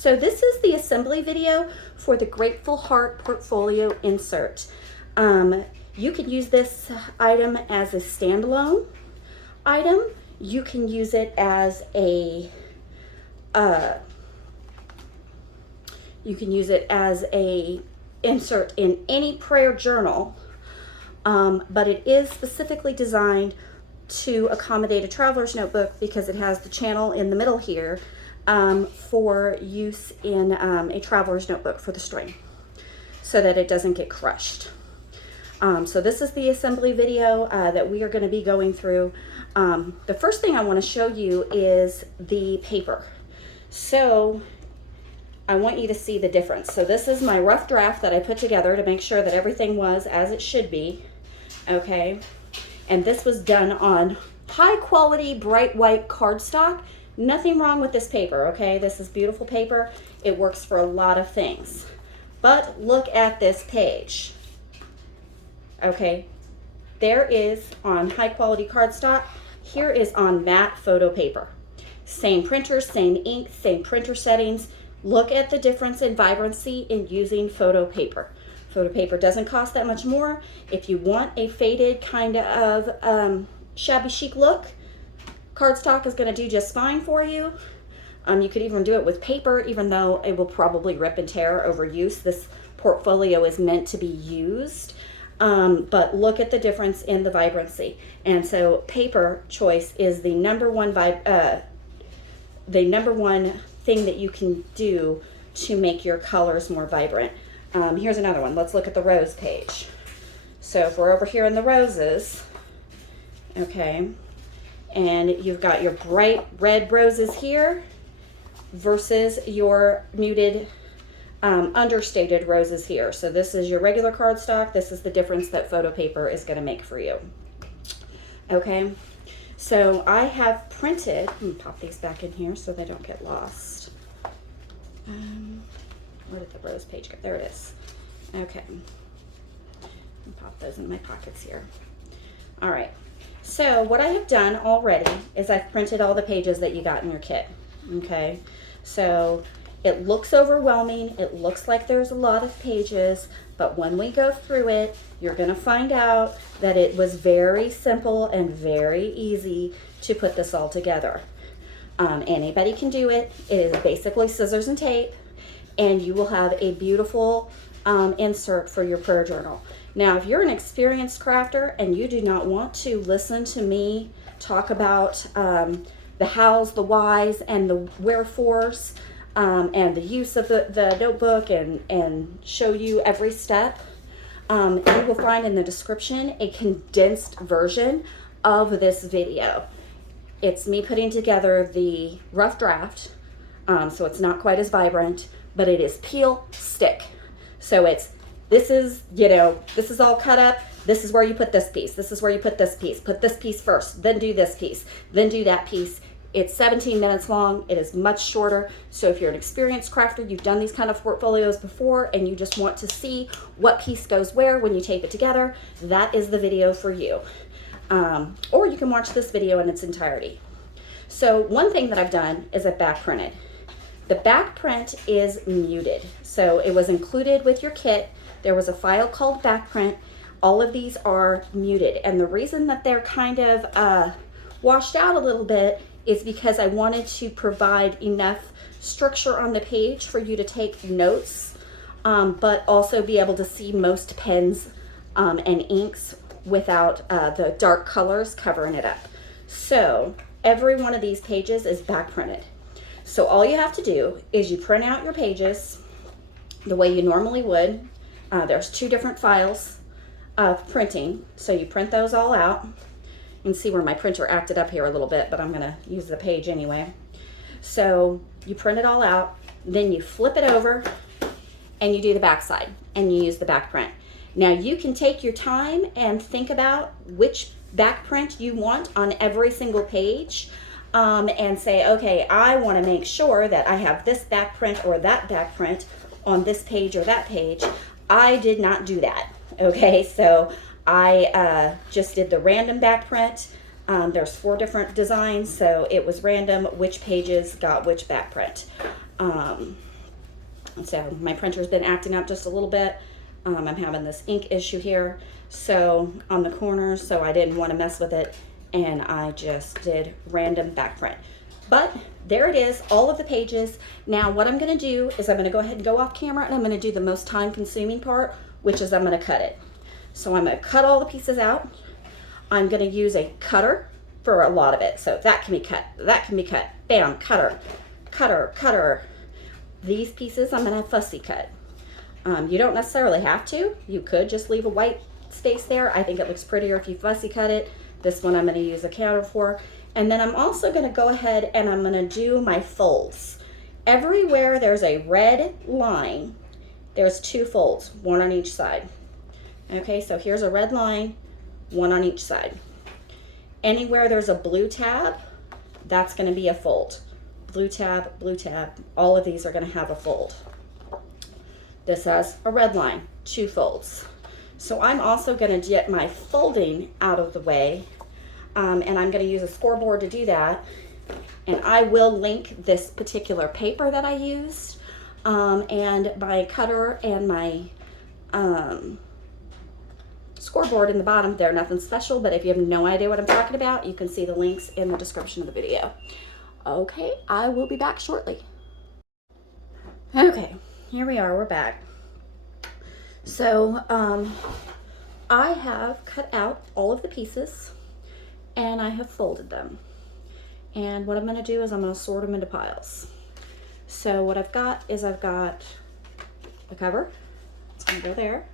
So this is the assembly video for the Grateful Heart Portfolio Insert. You can use this item as a standalone item. You can use it as a insert in any prayer journal, but it is specifically designed to accommodate a traveler's notebook because it has the channel in the middle here for use in a traveler's notebook for the string so that it doesn't get crushed. So this is the assembly video that we are going to be going through. The first thing I want to show you is the paper. So I want you to see the difference. So this is my rough draft that I put together to make sure that everything was as it should be. Okay. And this was done on high quality, bright white cardstock. Nothing wrong with this paper, okay? This is beautiful paper. It works for a lot of things. But look at this page. Okay, there is on high quality cardstock. Here is on matte photo paper. Same printer, same ink, same printer settings. Look at the difference in vibrancy in using photo paper. Photo paper doesn't cost that much more. If you want a faded kind of shabby chic look, cardstock is going to do just fine for you. You could even do it with paper, even though it will probably rip and tear over use. This portfolio is meant to be used, but look at the difference in the vibrancy. And so paper choice is the number one thing that you can do to make your colors more vibrant. Here's another one. Let's look at the rose page. So if we're over here in the roses, okay, and you've got your bright red roses here versus your muted understated roses here. So this is your regular cardstock. This is the difference that photo paper is going to make for you. Okay, so I have printed, let me pop these back in here so they don't get lost. Where did the rose page go? There it is. Okay, I'll pop those in my pockets here. All right. So what I have done already is I've printed all the pages that you got in your kit, okay? So it looks overwhelming. It looks like there's a lot of pages, but when we go through it, you're gonna find out that it was very simple and very easy to put this all together. Anybody can do it. It is basically scissors and tape, and you will have a beautiful insert for your prayer journal. Now, if you're an experienced crafter and you do not want to listen to me talk about the hows, the whys, and the wherefores, and the use of the notebook and show you every step, you will find in the description a condensed version of this video. It's me putting together the rough draft, so it's not quite as vibrant, but it is peel, stick. So this is all cut up. This is where you put this piece. This is where you put this piece. Put this piece first, then do this piece, then do that piece. It's 17 minutes long. It is much shorter. So if you're an experienced crafter, you've done these kind of portfolios before, and you just want to see what piece goes where when you tape it together, that is the video for you. Or you can watch this video in its entirety. So one thing that I've done is I've back printed. The back print is muted. So it was included with your kit. There was a file called back print. All of these are muted. And the reason that they're kind of washed out a little bit is because I wanted to provide enough structure on the page for you to take notes, but also be able to see most pens and inks without the dark colors covering it up. So every one of these pages is back printed. So all you have to do is you print out your pages the way you normally would. There's two different files of printing, so you print those all out. You can see where my printer acted up here a little bit, but I'm going to use the page anyway. So you print it all out, then you flip it over, and you do the back side, and you use the back print. Now you can take your time and think about which back print you want on every single page. And say, okay, I want to make sure that I have this back print or that back print on this page or that page. I did not do that. Okay, so I just did the random back print. There's 4 different designs, so it was random which pages got which back print. So my printer's been acting up just a little bit. I'm having this ink issue here, so on the corners, so I didn't want to mess with it, and I just did random back print. But there it is, all of the pages. Now what I'm going to do is I'm going to go ahead and go off camera, and I'm going to do the most time consuming part, which is I'm going to cut it. So I'm going to cut all the pieces out. I'm going to use a cutter for a lot of it. So that can be cut, that can be cut. Bam, cutter, cutter, cutter. These pieces I'm going to fussy cut. You don't necessarily have to. You could just leave a white space there. I think it looks prettier if you fussy cut it. This one I'm going to use a counter for. And then I'm also going to go ahead and I'm going to do my folds. Everywhere there's a red line, there's 2 folds, 1 on each side. Okay, so here's a red line, 1 on each side. Anywhere there's a blue tab, that's going to be a fold. Blue tab, all of these are going to have a fold. This has a red line, 2 folds. So I'm also going to get my folding out of the way, and I'm going to use a scoreboard to do that. And I will link this particular paper that I used, and my cutter and my scoreboard in the bottom. They're nothing special, but if you have no idea what I'm talking about, you can see the links in the description of the video. Okay, I will be back shortly. Okay, here we are, we're back. So I have cut out all of the pieces and I have folded them. And what I'm going to do is I'm going to sort them into piles. So what I've got is I've got a cover. It's going to go there.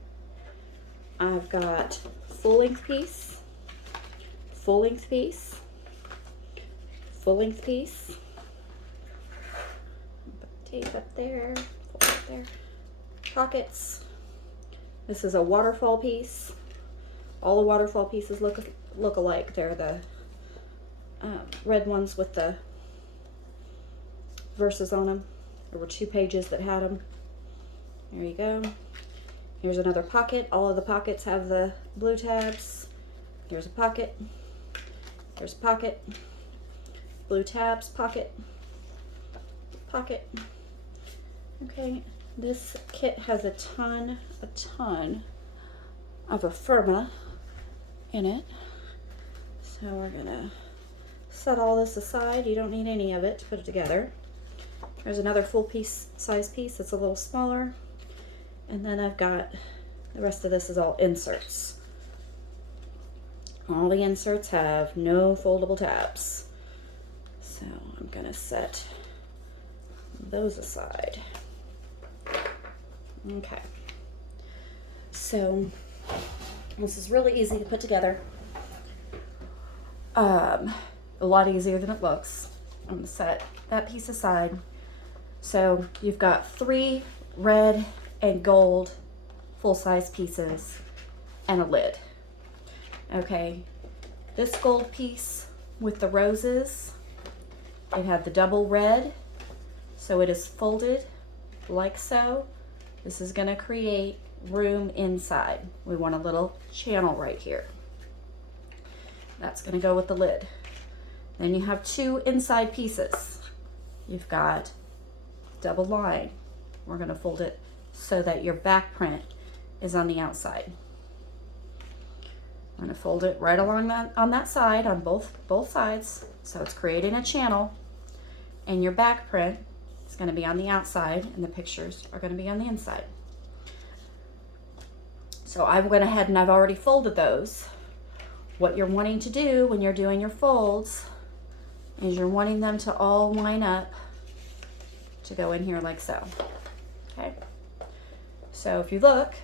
I've got full length piece, full length piece, full length piece. Put tape up there, fold up there. Pockets. This is a waterfall piece. All the waterfall pieces look alike. They're the red ones with the verses on them. There were 2 pages that had them. There you go. Here's another pocket. All of the pockets have the blue tabs. Here's a pocket. There's a pocket. Blue tabs, pocket. Pocket. Okay, this kit has a ton of Affirma in it. So we're gonna set all this aside. You don't need any of it to put it together. There's another full size piece that's a little smaller. And then I've got, the rest of this is all inserts. All the inserts have no foldable tabs. So I'm gonna set those aside. Okay. So this is really easy to put together. A lot easier than it looks. I'm gonna set that piece aside. So you've got 3 red and gold full-size pieces and a lid. Okay, this gold piece with the roses, it had the double red, so it is folded like so. This is going to create room inside. We want a little channel right here. That's going to go with the lid. Then you have 2 inside pieces. You've got double line. We're going to fold it so that your back print is on the outside. I'm going to fold it right along on that side, on both sides, so it's creating a channel, and your back print is going to be on the outside and the pictures are going to be on the inside. So I went ahead and I've already folded those. What you're wanting to do when you're doing your folds is you're wanting them to all line up to go in here like so. Okay? So if you look,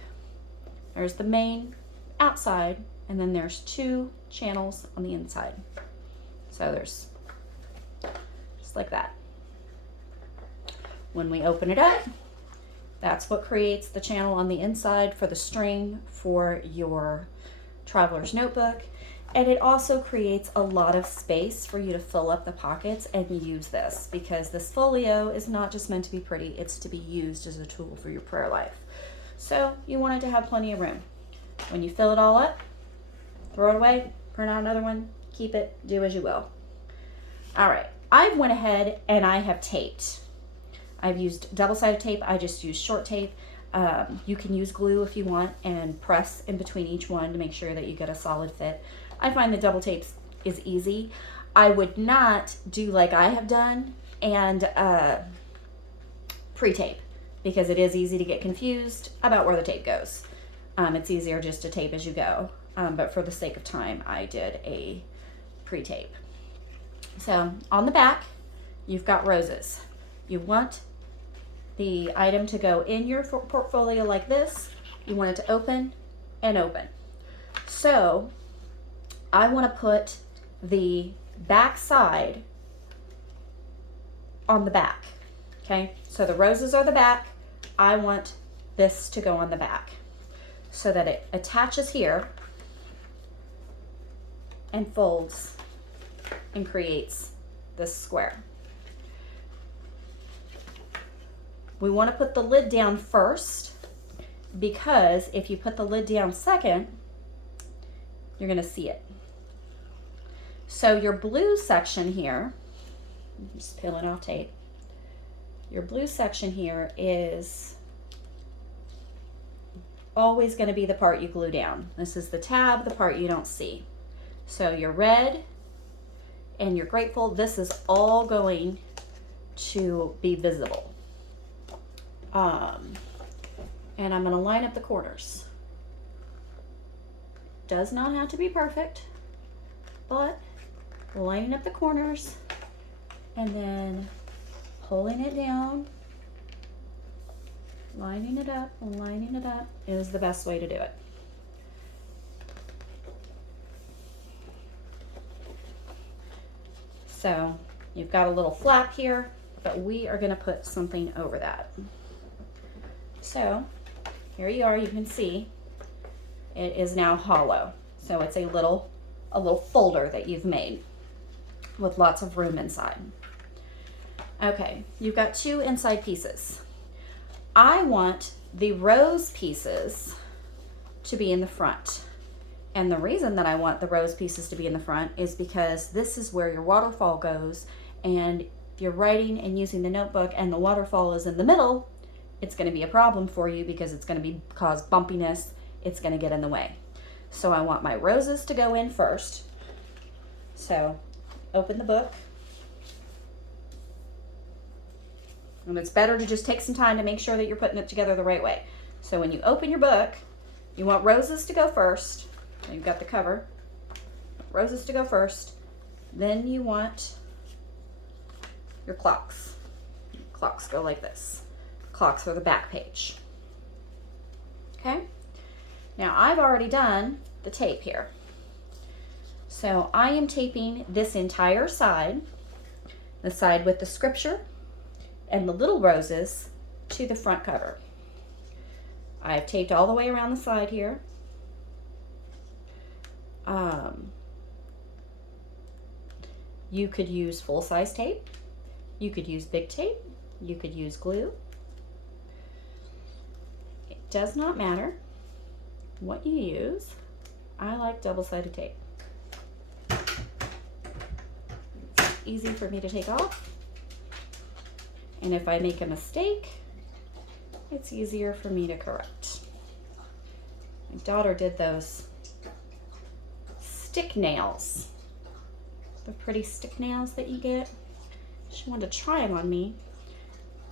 there's the main outside, and then there's 2 channels on the inside. So there's just like that. When we open it up, that's what creates the channel on the inside for the string for your traveler's notebook. And it also creates a lot of space for you to fill up the pockets and use this, because this folio is not just meant to be pretty, it's to be used as a tool for your prayer life. So you want it to have plenty of room. When you fill it all up, throw it away, print out another one, keep it, do as you will. All right, I went ahead and I have taped. I've used double-sided tape. I just use short tape. You can use glue if you want and press in between each one to make sure that you get a solid fit. I find the double tape is easy. I would not do like I have done and pre-tape, because it is easy to get confused about where the tape goes. It's easier just to tape as you go, but for the sake of time, I did a pre-tape. So on the back, you've got roses. You want the item to go in your portfolio like this. You want it to open and open. So I want to put the back side on the back. Okay, so the roses are the back. I want this to go on the back so that it attaches here and folds and creates this square. We want to put the lid down first, because if you put the lid down second, you're going to see it. So your blue section here, I'm just peeling off tape. Your blue section here is always going to be the part you glue down. This is the tab, the part you don't see. So your red and your grateful, this is all going to be visible. And I'm going to line up the corners. Does not have to be perfect, but lining up the corners and then pulling it down, lining it up is the best way to do it. So you've got a little flap here, but we are going to put something over that. So here you are, you can see it is now hollow. So it's a little folder that you've made with lots of room inside. Okay, you've got two inside pieces. I want the rose pieces to be in the front. And the reason that I want the rose pieces to be in the front is because this is where your waterfall goes. And if you're writing and using the notebook and the waterfall is in the middle, it's going to be a problem for you because it's going to cause bumpiness. It's going to get in the way. So I want my roses to go in first. So open the book. And it's better to just take some time to make sure that you're putting it together the right way. So when you open your book, you want roses to go first. You've got the cover. Roses to go first. Then you want your clocks. Clocks go like this. Clocks are the back page. Okay? Now I've already done the tape here. So I am taping this entire side, the side with the scripture and the little roses, to the front cover. I've taped all the way around the side here. You could use full-size tape. You could use big tape. You could use glue. It does not matter what you use. I like double-sided tape. It's easy for me to take off. And if I make a mistake, it's easier for me to correct. My daughter did those stick nails, the pretty stick nails that you get. She wanted to try them on me,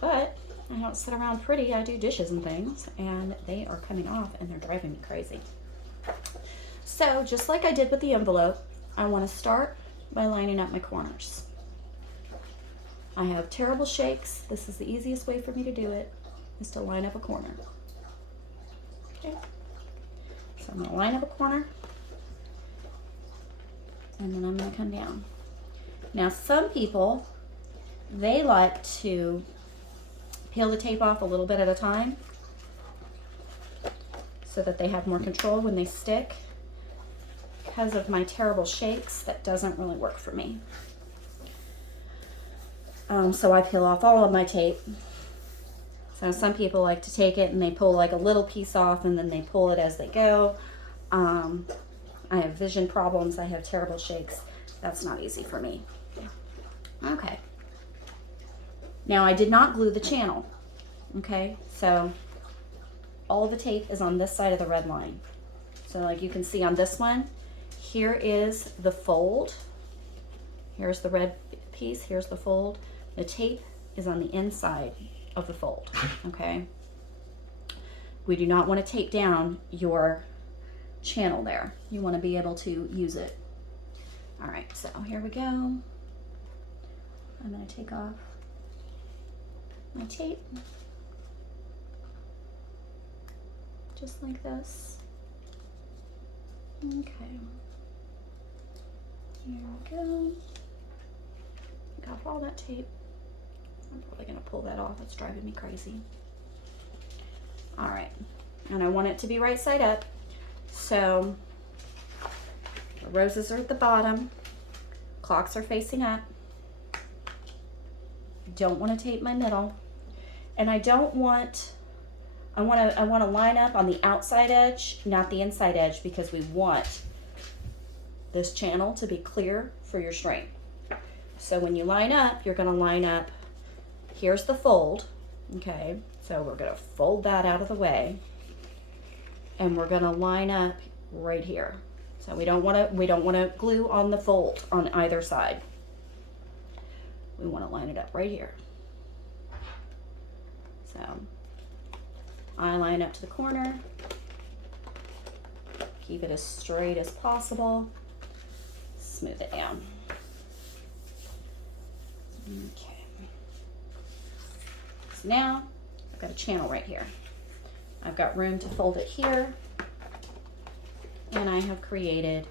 but I don't sit around pretty. I do dishes and things, and they are coming off and they're driving me crazy. So just like I did with the envelope, I want to start by lining up my corners. I have terrible shakes. This is the easiest way for me to do it, is to line up a corner. Okay. So I'm going to line up a corner, and then I'm going to come down. Now some people, they like to peel the tape off a little bit at a time so that they have more control when they stick. Because of my terrible shakes, that doesn't really work for me. So I peel off all of my tape. So some people like to take it and they pull like a little piece off and then they pull it as they go. I have vision problems. I have terrible shakes. That's not easy for me. Okay. Now I did not glue the channel, okay? So all the tape is on this side of the red line. So like you can see on this one, here is the fold. Here's the red piece, here's the fold. The tape is on the inside of the fold, okay? We do not want to tape down your channel there. You want to be able to use it. All right, so here we go. I'm going to take off my tape, just like this. Okay, here we go. Take off all that tape. I'm probably going to pull that off. It's driving me crazy. All right, and I want it to be right side up. So the roses are at the bottom, clocks are facing up. Don't want to tape my middle, and I want to line up on the outside edge, not the inside edge, because we want this channel to be clear for your string. So when you line up, you're going to line up. Here's the fold, okay? So we're going to fold that out of the way, and we're going to line up right here. So we don't want to glue on the fold on either side. We want to line it up right here. So I line up to the corner, keep it as straight as possible, smooth it down. Okay. So now I've got a channel right here. I've got room to fold it here, and I have created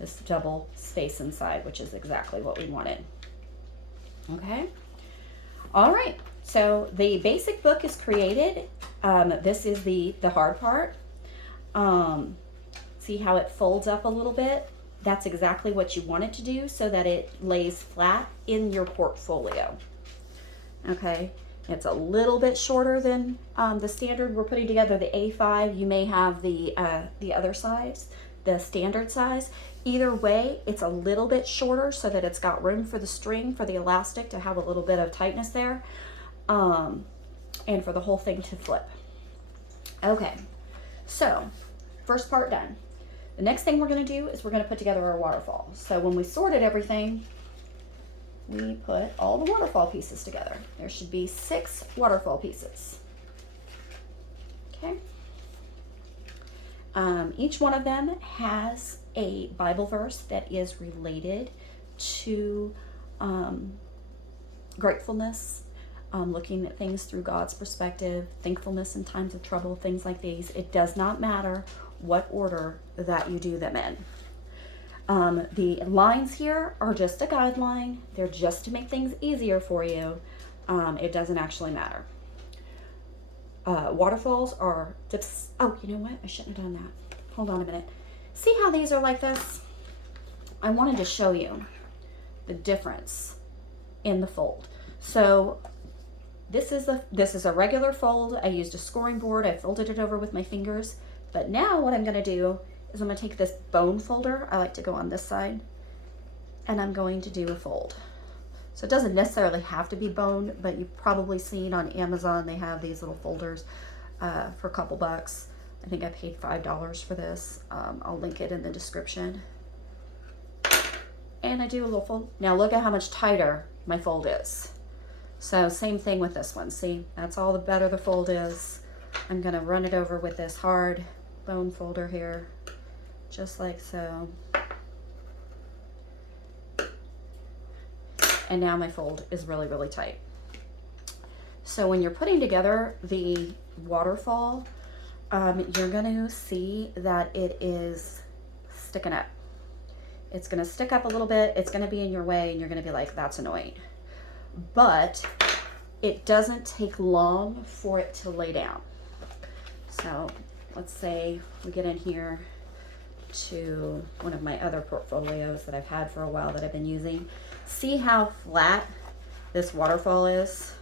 this double space inside, which is exactly what we wanted. Okay. All right. So the basic book is created. This is the hard part. See how it folds up a little bit? That's exactly what you want it to do so that it lays flat in your portfolio. Okay. It's a little bit shorter than the standard. We're putting together the A5. You may have the other size, the standard size. Either way, it's a little bit shorter so that it's got room for the string, for the elastic to have a little bit of tightness there, and for the whole thing to flip. Okay, so first part done. The next thing we're going to do is we're going to put together our waterfall. So when we sorted everything, we put all the waterfall pieces together. There should be 6 waterfall pieces. Okay. Each one of them has a Bible verse that is related to gratefulness, looking at things through God's perspective, thankfulness in times of trouble, things like these. It does not matter what order that you do them in. The lines here are just a guideline. They're just to make things easier for you. It doesn't actually matter. Waterfalls are dips. Oh, you know what? I shouldn't have done that. Hold on a minute. See how these are like this? I wanted to show you the difference in the fold. So this is a regular fold. I used a scoring board. I folded it over with my fingers. But now what I'm going to do is I'm going to take this bone folder. I like to go on this side, and I'm going to do a fold. So it doesn't necessarily have to be bone, but you've probably seen on Amazon they have these little folders for a couple bucks. I think I paid $5 for this. I'll link it in the description. And I do a little fold. Now look at how much tighter my fold is. So same thing with this one. See, that's all the better the fold is. I'm going to run it over with this hard bone folder here, just like so. And now my fold is really, really tight. So when you're putting together the waterfall, you're going to see that it is sticking up. It's going to stick up a little bit. It's going to be in your way, and you're going to be like, that's annoying. But it doesn't take long for it to lay down. So let's say we get in here to one of my other portfolios that I've had for a while that I've been using. See how flat this waterfall is?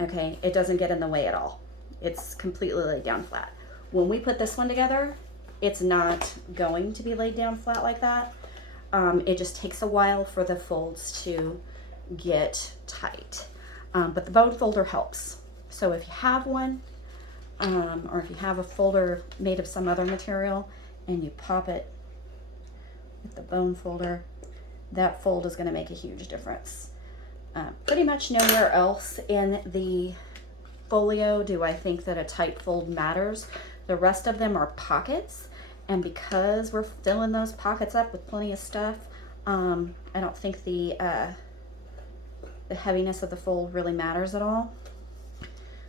Okay, it doesn't get in the way at all. It's completely laid down flat. When we put this one together, it's not going to be laid down flat like that. It just takes a while for the folds to get tight. but the bone folder helps. So if you have one, or if you have a folder made of some other material and you pop it with the bone folder, that fold is going to make a huge difference. Pretty much nowhere else in the folio do I think that a tight fold matters. The rest of them are pockets, and because we're filling those pockets up with plenty of stuff, I don't think the heaviness of the fold really matters at all.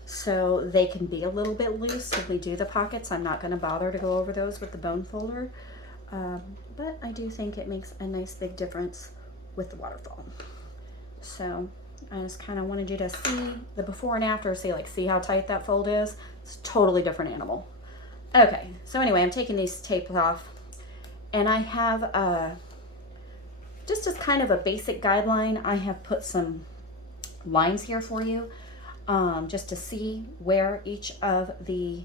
So they can be a little bit loose if we do the pockets. I'm not going to bother to go over those with the bone folder, but I do think it makes a nice big difference with the waterfall. So I just kind of wanted you to see the before and after, see how tight that fold is. It's a totally different animal. Okay, so anyway, I'm taking these tapes off, and I have just as kind of a basic guideline, I have put some lines here for you, just to see where each of the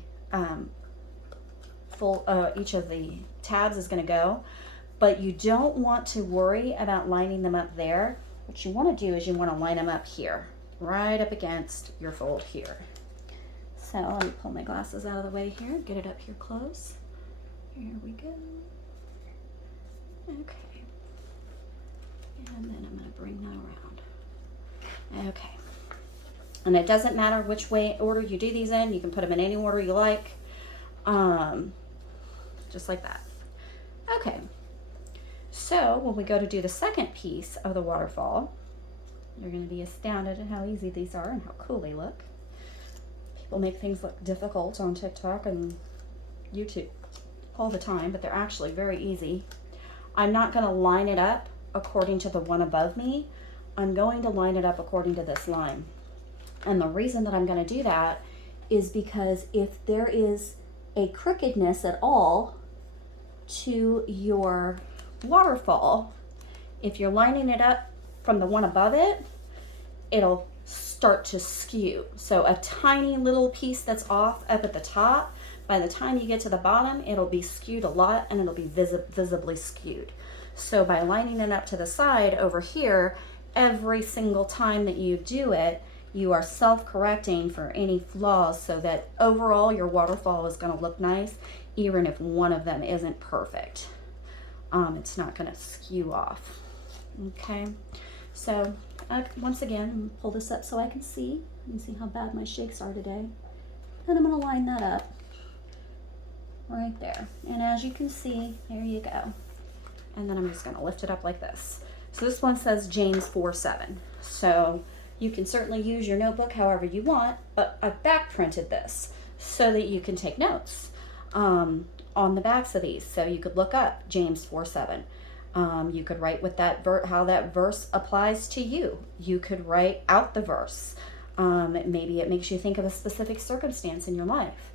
tabs is going to go. But you don't want to worry about lining them up there. What you want to do is you want to line them up here, right up against your fold here. So let me pull my glasses out of the way here, get it up here close. Here we go. Okay. And then I'm going to bring that around. Okay. And it doesn't matter which way order you do these in. You can put them in any order you like. Just like that. Okay. So when we go to do the second piece of the waterfall, you're going to be astounded at how easy these are and how cool they look. People make things look difficult on TikTok and YouTube all the time, but they're actually very easy. I'm not going to line it up according to the one above me. I'm going to line it up according to this line. And the reason that I'm going to do that is because if there is a crookedness at all to your waterfall, if you're lining it up from the one above it, it'll start to skew. So a tiny little piece that's off up at the top, by the time you get to the bottom, it'll be skewed a lot and it'll be visibly skewed. So by lining it up to the side over here, every single time that you do it, you are self-correcting for any flaws so that overall your waterfall is going to look nice, even if one of them isn't perfect. It's not going to skew off. Okay, so once again, I'm going to pull this up so I can see. You can see how bad my shakes are today. And I'm going to line that up right there. And as you can see, there you go. And then I'm just going to lift it up like this. So this one says James 4:7. So you can certainly use your notebook however you want, but I back printed this so that you can take notes on the backs of these. So you could look up James 4:7. You could write what that how that verse applies to you. You could write out the verse. Maybe it makes you think of a specific circumstance in your life.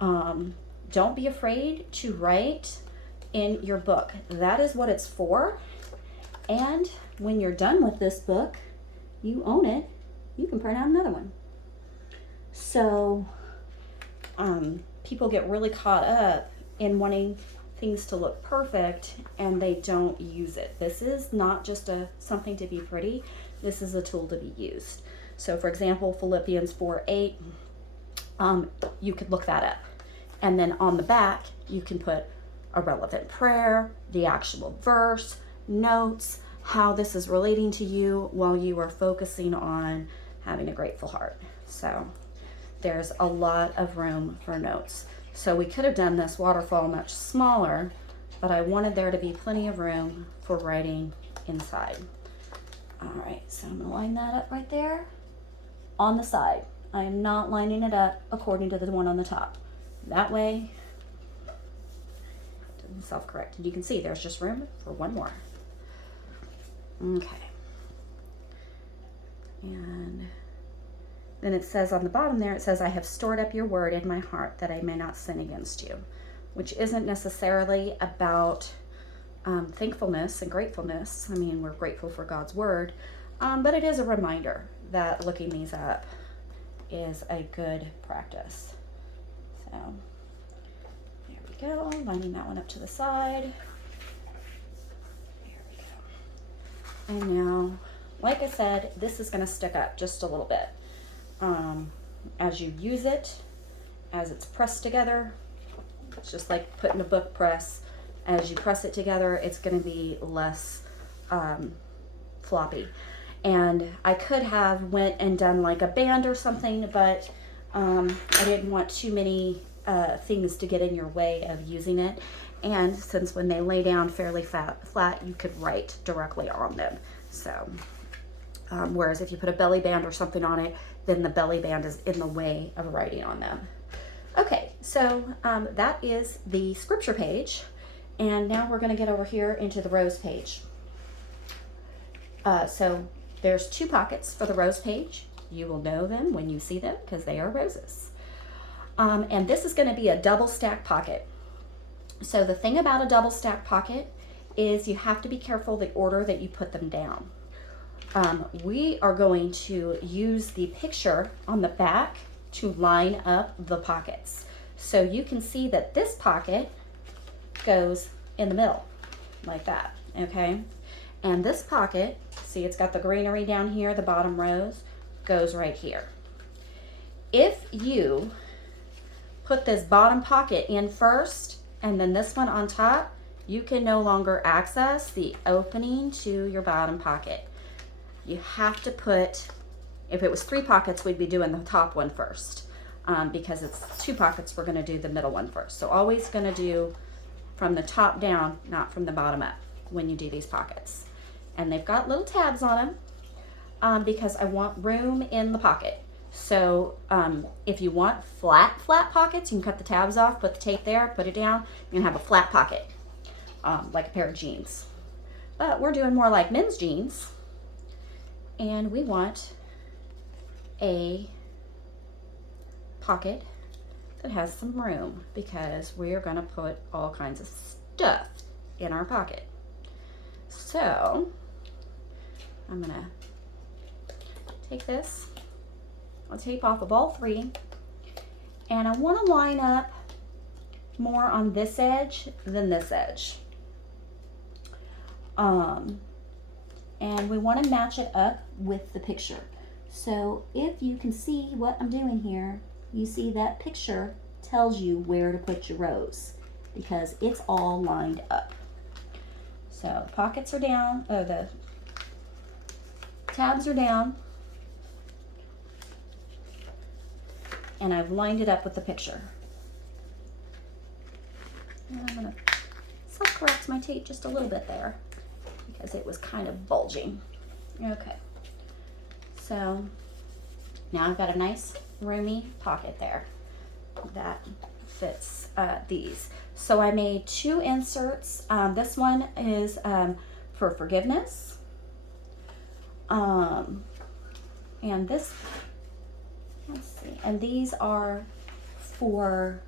Don't be afraid to write in your book. That is what it's for. And when you're done with this book, you own it, you can print out another one. So people get really caught up in wanting things to look perfect and they don't use it. This is not just something to be pretty. This is a tool to be used. So for example, Philippians 4:8, you could look that up. And then on the back, you can put a relevant prayer, the actual verse, notes, how this is relating to you while you are focusing on having a grateful heart. So there's a lot of room for notes. So we could have done this waterfall much smaller, but I wanted there to be plenty of room for writing inside. All right, so I'm gonna line that up right there on the side. I am not lining it up according to the one on the top. That way, it doesn't self-correct. And you can see there's just room for one more. Okay. And then it says on the bottom there, it says, I have stored up your word in my heart that I may not sin against you, which isn't necessarily about thankfulness and gratefulness. I mean, we're grateful for God's word, but it is a reminder that looking these up is a good practice. So there we go, lining that one up to the side. There we go. And now like I said, this is going to stick up just a little bit. As you use it, as it's pressed together, it's just like putting a book press. As you press it together, it's going to be less floppy. And I could have went and done like a band or something, but I didn't want too many things to get in your way of using it. And since when they lay down fairly flat, you could write directly on them. So, whereas if you put a belly band or something on it, then the belly band is in the way of writing on them. Okay, so that is the scripture page. And now we're going to get over here into the rose page. So there's 2 pockets for the rose page. You will know them when you see them because they are roses. And this is going to be a double stack pocket. So the thing about a double stack pocket is you have to be careful the order that you put them down. We are going to use the picture on the back to line up the pockets. So you can see that this pocket goes in the middle like that, okay? And this pocket, see it's got the greenery down here, the bottom rose, goes right here. If you put this bottom pocket in first and then this one on top, you can no longer access the opening to your bottom pocket. You have to put, if it was 3 pockets, we'd be doing the top one first. Because it's 2 pockets, we're gonna do the middle one first. So always gonna do from the top down, not from the bottom up when you do these pockets. And they've got little tabs on them because I want room in the pocket. So if you want flat pockets, you can cut the tabs off, put the tape there, put it down, you can have a flat pocket, like a pair of jeans. But we're doing more like men's jeans, and we want a pocket that has some room because we are going to put all kinds of stuff in our pocket. So I'm going to take this, I'll tape off of all 3, and I want to line up more on this edge than this edge. And we want to match it up with the picture. So if you can see what I'm doing here, you see that picture tells you where to put your rose because it's all lined up. So the pockets are down, the tabs are down, and I've lined it up with the picture. And I'm going to self-correct my tape just a little bit there because it was kind of bulging. Okay, so now I've got a nice roomy pocket there that fits these. So I made 2 inserts. This one is for forgiveness. And this, let's see, and these are for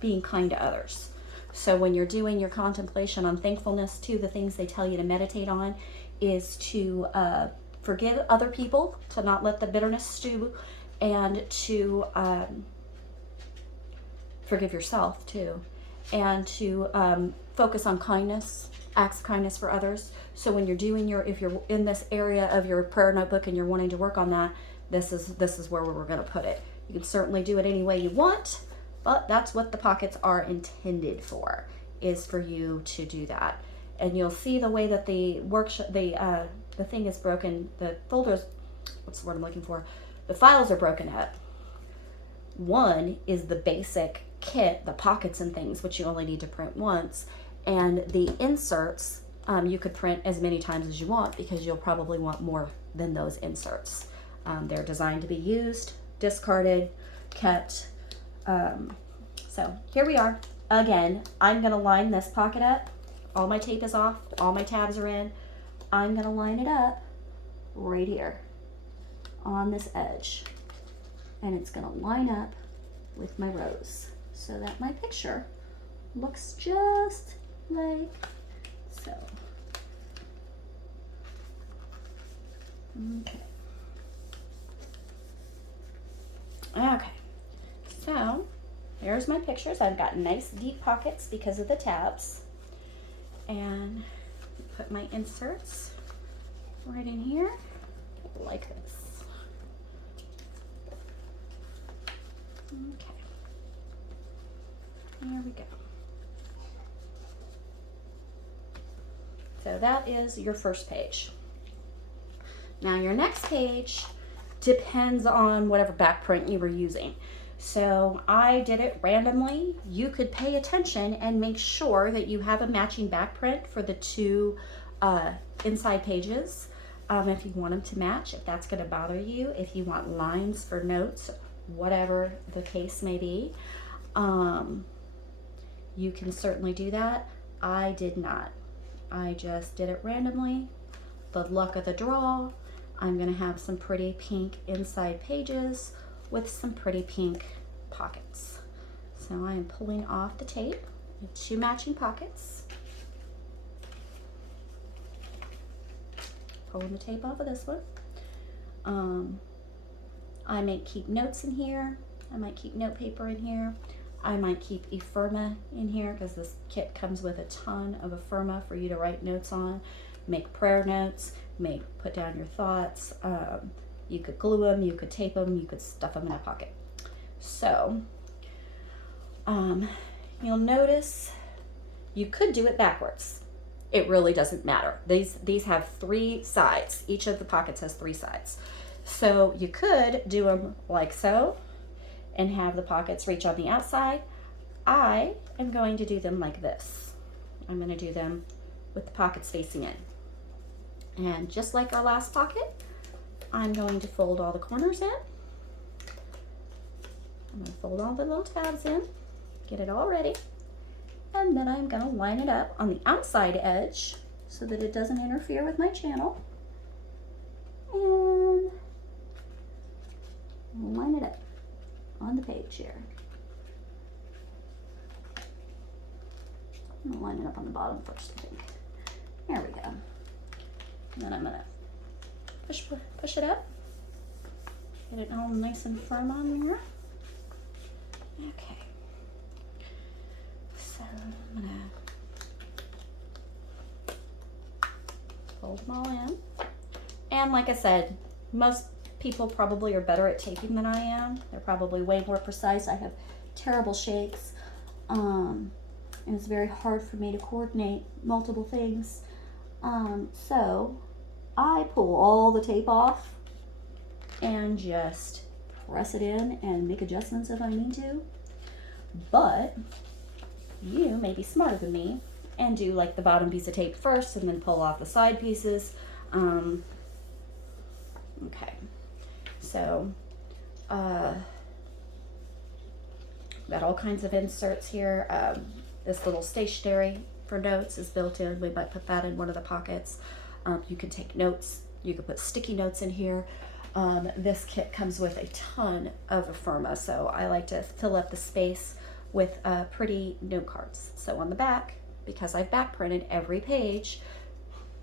being kind to others. So when you're doing your contemplation on thankfulness too, the things they tell you to meditate on is to forgive other people, to not let the bitterness stew, and to forgive yourself too, and to focus on kindness, acts of kindness for others. So when you're doing if you're in this area of your prayer notebook and you're wanting to work on that, this is where we're going to put it. You can certainly do it any way you want, but that's what the pockets are intended for, is for you to do that. And you'll see the way that the workshop, the thing is broken, the folders, what's the word I'm looking for? The files are broken up. One is the basic kit, the pockets and things, which you only need to print once. And the inserts, you could print as many times as you want because you'll probably want more than those inserts. They're designed to be used, discarded, kept. So here we are. Again, I'm going to line this pocket up. All my tape is off. All my tabs are in. I'm going to line it up right here on this edge. And it's going to line up with my rose so that my picture looks just like so. Okay, so here's my pictures. I've got nice deep pockets because of the tabs. And put my inserts right in here, like this. Okay, there we go. So that is your first page. Now your next page depends on whatever back print you were using. So I did it randomly. You could pay attention and make sure that you have a matching back print for the two inside pages. If you want them to match, if that's going to bother you, if you want lines for notes, whatever the case may be, you can certainly do that. I did not. I just did it randomly. The luck of the draw. I'm going to have some pretty pink inside pages with some pretty pink pockets. So I am pulling off the tape with two matching pockets. Pulling the tape off of this one. I might keep notes in here. I might keep note paper in here. I might keep ephemera in here because this kit comes with a ton of ephemera for you to write notes on, make prayer notes, put down your thoughts. You could glue them, you could tape them, you could stuff them in a pocket. So you'll notice you could do it backwards. It really doesn't matter. These have three sides. Each of the pockets has three sides. So you could do them like so and have the pockets reach on the outside. I am going to do them like this. I'm going to do them with the pockets facing in. And just like our last pocket, I'm going to fold all the corners in. I'm going to fold all the little tabs in, get it all ready, and then I'm going to line it up on the outside edge so that it doesn't interfere with my channel. And line it up on the page here. I'm going to line it up on the bottom first, I think. There we go. And then I'm going to push it up. Get it all nice and firm on there. Okay. So I'm going to fold them all in. And like I said, most people probably are better at taping than I am. They're probably way more precise. I have terrible shakes. And it's very hard for me to coordinate multiple things. So I pull all the tape off and just press it in and make adjustments if I need to. But you may be smarter than me and do like the bottom piece of tape first and then pull off the side pieces. Okay, so got all kinds of inserts here. This little stationery for notes is built in. We might put that in one of the pockets. You can take notes. You can put sticky notes in here. This kit comes with a ton of ephemera, so I like to fill up the space with pretty note cards. So on the back, because I've back printed every page,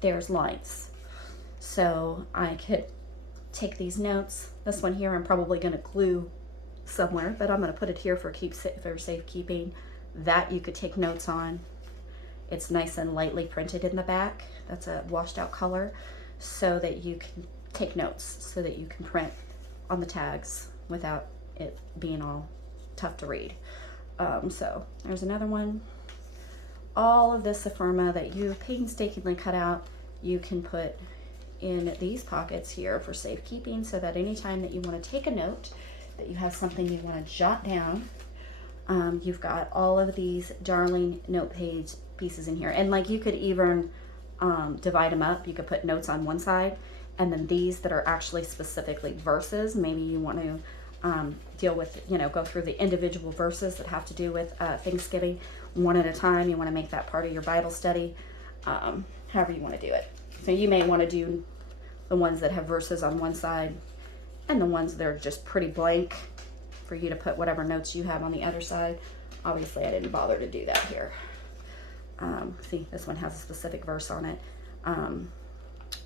there's lines. So I could take these notes. This one here I'm probably going to glue somewhere, but I'm going to put it here for safekeeping. That you could take notes on. It's nice and lightly printed in the back. That's a washed out color, so that you can take notes, so that you can print on the tags without it being all tough to read. So there's another one. All of this ephemera that you painstakingly cut out, you can put in these pockets here for safekeeping, so that anytime that you want to take a note, that you have something you want to jot down. You've got all of these darling note page pieces in here, and like you could even divide them up. You could put notes on one side, and then these that are actually specifically verses. Maybe you want to deal with, go through the individual verses that have to do with Thanksgiving one at a time. You want to make that part of your Bible study, however you want to do it. So you may want to do the ones that have verses on one side and the ones that are just pretty blank for you to put whatever notes you have on the other side. Obviously I didn't bother to do that here. See, this one has a specific verse on it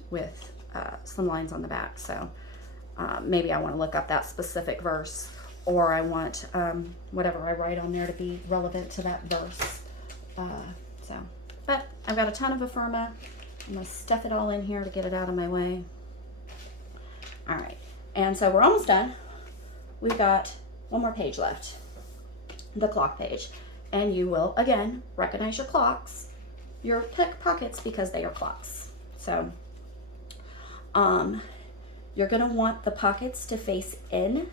with some lines on the back. So maybe I want to look up that specific verse, or I want whatever I write on there to be relevant to that verse. But I've got a ton of ephemera. I'm going to stuff it all in here to get it out of my way. All right, and so we're almost done. We've got one more page left, the clock page. And you will, again, recognize your clocks, your pockets, because they are clocks. So you're going to want the pockets to face in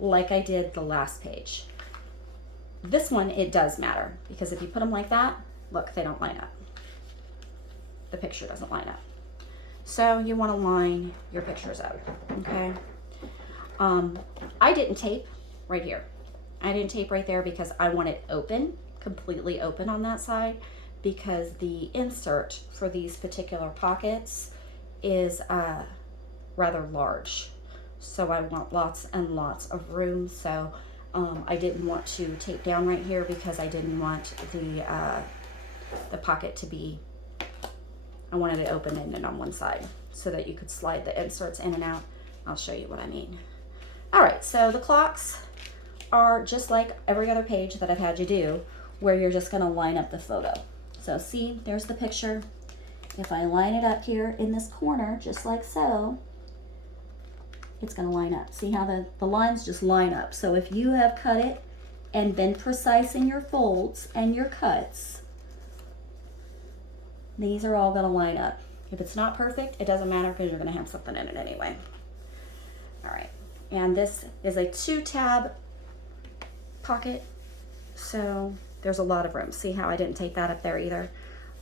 like I did the last page. This one, it does matter, because if you put them like that, look, they don't line up. The picture doesn't line up. So you want to line your pictures up, okay? I didn't tape right here. I didn't tape right there because I want it open, completely open on that side, because the insert for these particular pockets is rather large. So I want lots and lots of room. So I didn't want to tape down right here because I didn't want the pocket to be, I wanted it open and on one side so that you could slide the inserts in and out. I'll show you what I mean. All right, so the clocks are just like every other page that I've had you do, where you're just gonna line up the photo. So see, there's the picture. If I line it up here in this corner, just like so, it's gonna line up. See how the lines just line up. So if you have cut it and been precise in your folds and your cuts, these are all gonna line up. If it's not perfect, it doesn't matter because you're gonna have something in it anyway. All right, and this is a 2-tab pocket, so there's a lot of room. See how I didn't take that up there either,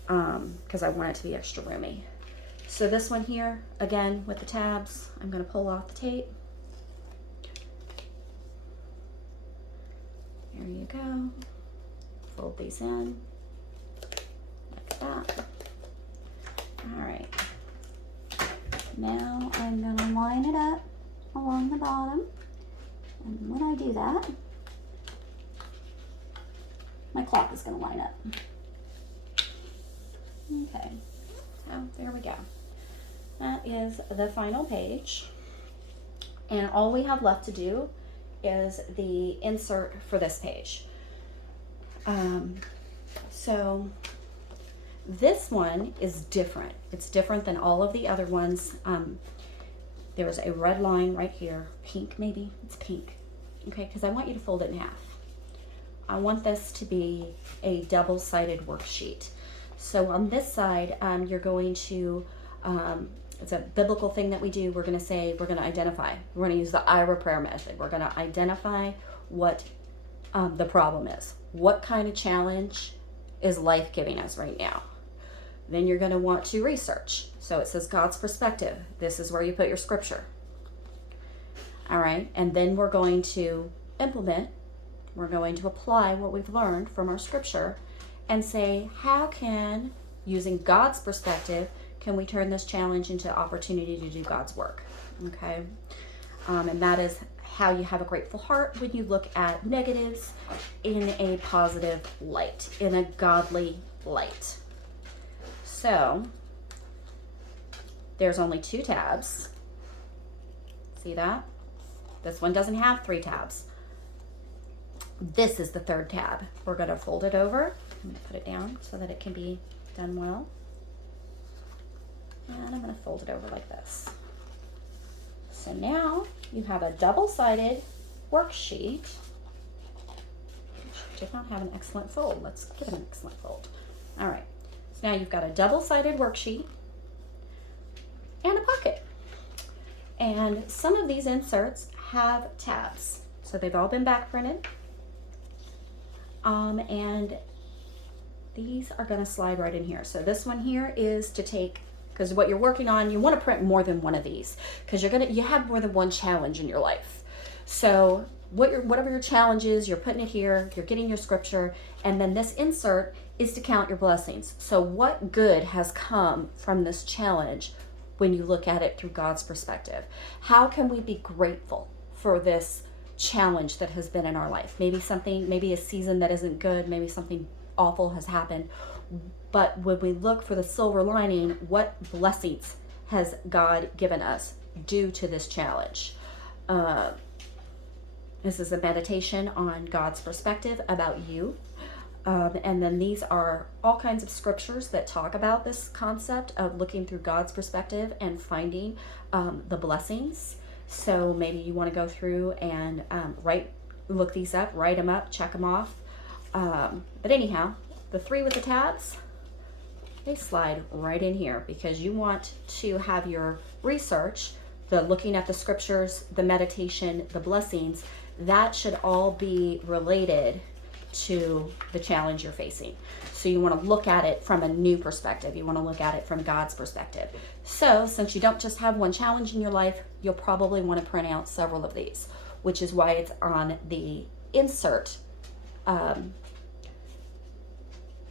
because I want it to be extra roomy. So this one here, again with the tabs, I'm going to pull off the tape. Here you go. Fold these in like that. All right. Now I'm going to line it up along the bottom, and when I do that, my clock is going to line up. Okay, so there we go. That is the final page. And all we have left to do is the insert for this page. So this one is different. It's different than all of the other ones. There's a red line right here, pink maybe, it's pink. Okay, because I want you to fold it in half. I want this to be a double-sided worksheet. So on this side, you're going to, it's a biblical thing that we do. We're going to say, we're going to identify. We're going to use the Ira prayer method. We're going to identify what the problem is. What kind of challenge is life giving us right now? Then you're going to want to research. So it says God's perspective. This is where you put your scripture. All right, and then we're going to implement. We're going to apply what we've learned from our scripture and say, how can, using God's perspective, can we turn this challenge into opportunity to do God's work? Okay, and that is how you have a grateful heart when you look at negatives in a positive light, in a godly light. So there's only 2 tabs. See that? This one doesn't have 3 tabs. This is the 3rd tab. We're going to fold it over. I'm going to put it down so that it can be done well. And I'm going to fold it over like this. So now you have a double-sided worksheet. Which did not have an excellent fold. Let's give it an excellent fold. All right. So now you've got a double-sided worksheet and a pocket. And some of these inserts have tabs. So they've all been back printed. And these are going to slide right in here. So this one here is to take, because what you're working on, you want to print more than one of these, because you have more than one challenge in your life. So whatever your challenge is, you're putting it here, you're getting your scripture, and then this insert is to count your blessings. So what good has come from this challenge when you look at it through God's perspective? How can we be grateful for this challenge that has been in our life? Maybe a season that isn't good, maybe something awful has happened. But when we look for the silver lining, what blessings has God given us due to this challenge? This is a meditation on God's perspective about you. And then these are all kinds of scriptures that talk about this concept of looking through God's perspective and finding the blessings. So maybe you want to go through and look these up, write them up, check them off. But anyhow, the 3 with the tabs, they slide right in here because you want to have your research, the looking at the scriptures, the meditation, the blessings, that should all be related to the challenge you're facing. So you want to look at it from a new perspective. You want to look at it from God's perspective. So since you don't just have one challenge in your life, you'll probably want to print out several of these, which is why it's on the insert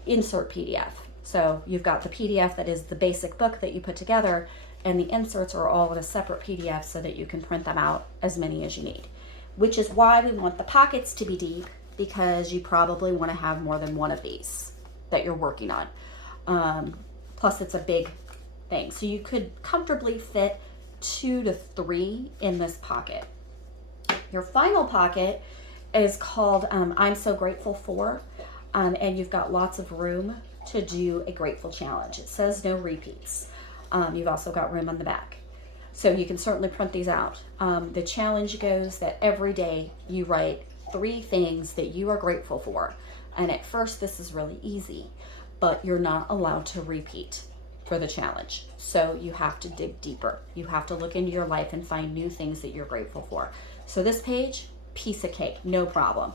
PDF. So you've got the PDF that is the basic book that you put together, and the inserts are all in a separate PDF so that you can print them out as many as you need, which is why we want the pockets to be deep, because you probably want to have more than one of these that you're working on. Plus it's a big thing. So you could comfortably fit 2 to 3 in this pocket. Your final pocket is called I'm So Grateful For, and you've got lots of room to do a grateful challenge. It says no repeats. You've also got room on the back. So you can certainly print these out. The challenge goes that every day you write 3 things that you are grateful for. And at first this is really easy, but you're not allowed to repeat for the challenge. So you have to dig deeper. You have to look into your life and find new things that you're grateful for. So this page, piece of cake, no problem.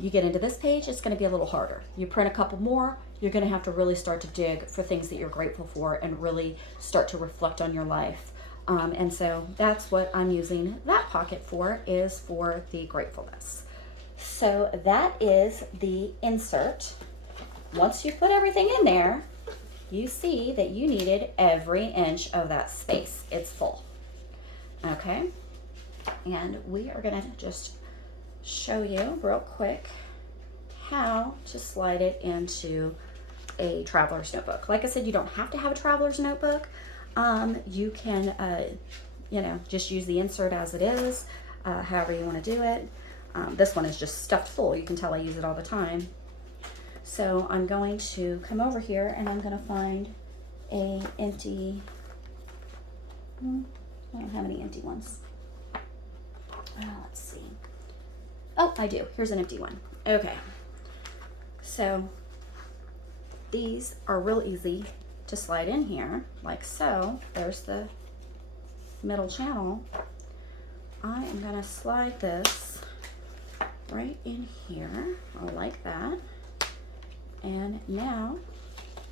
You get into this page, it's going to be a little harder. You print a couple more, you're going to have to really start to dig for things that you're grateful for and really start to reflect on your life. And so that's what I'm using that pocket for, is for the gratefulness. So that is the insert. Once you put everything in there, you see that you needed every inch of that space. It's full. Okay. And we are going to just show you real quick how to slide it into a traveler's notebook. Like I said, you don't have to have a traveler's notebook. You can, just use the insert as it is, however you want to do it. This one is just stuffed full. You can tell I use it all the time. So I'm going to come over here and I'm going to find a empty, I don't have any empty ones. Let's see. Oh, I do. Here's an empty one. Okay. So these are real easy to slide in here, like so. There's the middle channel. I am going to slide this right in here, like that. And now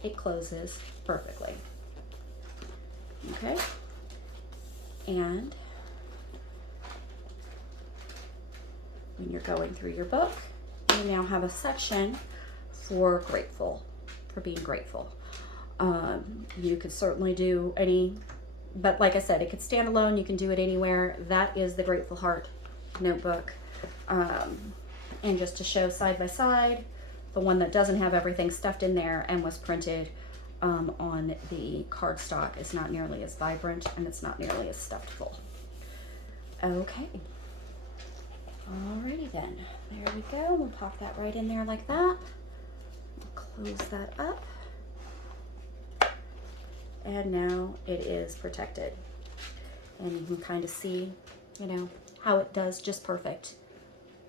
it closes perfectly. Okay. And when you're going through your book, you now have a section for being grateful. You could certainly do but like I said, it could stand alone. You can do it anywhere. That is the Grateful Heart notebook. And just to show side by side, the one that doesn't have everything stuffed in there and was printed on the cardstock is not nearly as vibrant, and it's not nearly as stuffed full. Okay. Alrighty then, there we go. We'll pop that right in there like that. We'll close that up. And now it is protected. And you can kind of see, how it does just perfect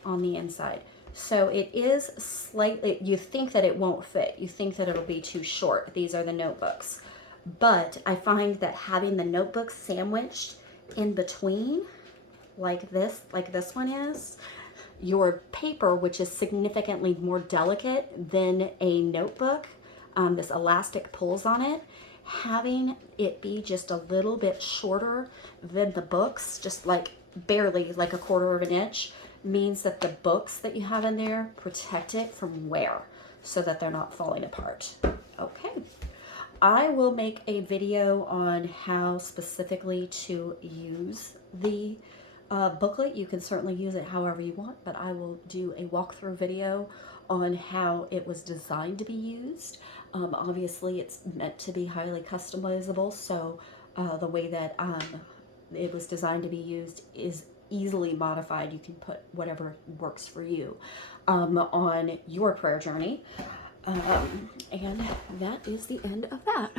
on the inside. So it is slightly, you think that it won't fit. You think that it'll be too short. These are the notebooks. But I find that having the notebook sandwiched in between, like this one is, your paper, which is significantly more delicate than a notebook, this elastic pulls on it, having it be just a little bit shorter than the books, just like barely like 1/4 of an inch, means that the books that you have in there protect it from wear so that they're not falling apart. Okay. I will make a video on how specifically to use the booklet. You can certainly use it however you want, but I will do a walkthrough video on how it was designed to be used. Obviously, it's meant to be highly customizable, so the way that it was designed to be used is easily modified. You can put whatever works for you on your prayer journey. And that is the end of that.